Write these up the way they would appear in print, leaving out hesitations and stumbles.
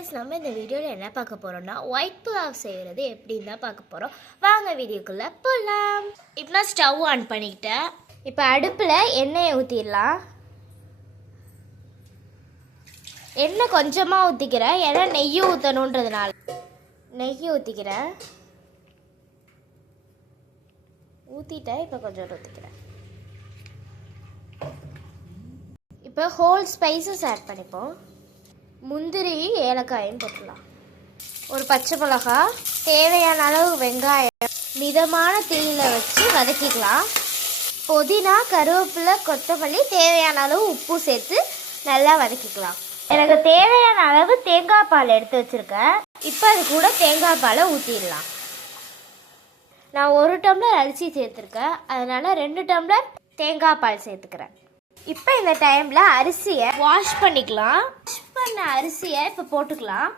Guys, நம்ம இந்த வீடியோவில் என்ன பார்க்க போகிறோம்னா ஒயிட் புலாவ் செய்கிறது எப்படின்னு தான் பார்க்க போகிறோம். வாங்க வீடியோக்குள்ளே போகலாம். இப்போ நான் ஸ்டவ் ஆன் பண்ணிக்கிட்டேன். இப்போ அடுப்பில் எண்ணெயை ஊற்றிடலாம். எண்ணெய் கொஞ்சமாக ஊற்றிக்கிறேன், ஏன்னா நெய்யும் ஊற்றணுன்றதுனால நெய் ஊற்றிக்கிறேன். ஊற்றிட்டேன். இப்போ கொஞ்சம் ஊற்றிக்கிறேன். இப்போ ஹோல் ஸ்பைசஸ் ஆட் பண்ணிப்போம். முந்திரி ஏலக்காயும் போட்டுடலாம். ஒரு பச்சை மிளகா, தேவையான அளவு வெங்காயம் மிதமான தீயில வச்சு வதக்கிக்கலாம். புதினா, கருவேப்பிலை, கொத்தமல்லி, தேவையான அளவு உப்பு சேர்த்து நல்லா வதக்கிக்கலாம். எனக்கு தேவையான அளவு தேங்காய் பால் எடுத்து வச்சுருக்கேன். இப்போ அது கூட தேங்காய் பாலை ஊற்றிடலாம். நான் 1 டம்ளர் அரிசி சேர்த்துருக்கேன், அதனால் 2 டம்ளர் தேங்காய் பால் சேர்த்துக்கிறேன். இப்போ இந்த டைமில் அரிசியை வாஷ் பண்ணிக்கலாம். வாஷ் பண்ண அரிசியை இப்போ போட்டுக்கலாம்.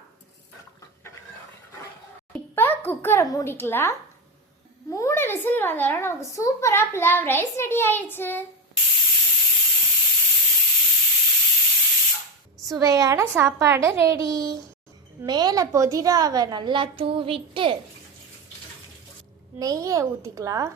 இப்போ குக்கரை மூடிக்கலாம். 3 விசில் வந்தாலும் நமக்கு சூப்பராக புலாவ் ரைஸ் ரெடி ஆயிடுச்சு. சுவையான சாப்பாடு ரெடி. மேலே புதினாவை நல்லா தூவிட்டு நெய்யை ஊற்றிக்கலாம்.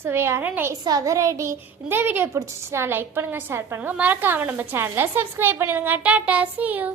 சுவையான நெய் சாதம் ரெடி. இந்த வீடியோ பிடிச்சிச்சுன்னா லைக் பண்ணுங்கள், ஷேர் பண்ணுங்கள், மறக்காமல் நம்ம சேனலை சப்ஸ்கிரைப் பண்ணிடுங்க. Tata, see you.